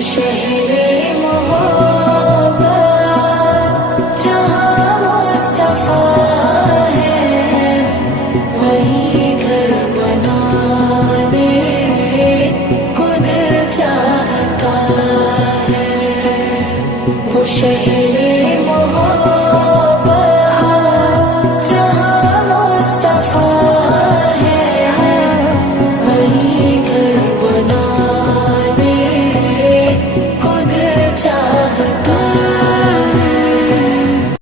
शहरे मोहब्बत जहाँ मुस्तफा है, वही घर बनाने को दिल चाहता है। वो शहरे मोहब्बत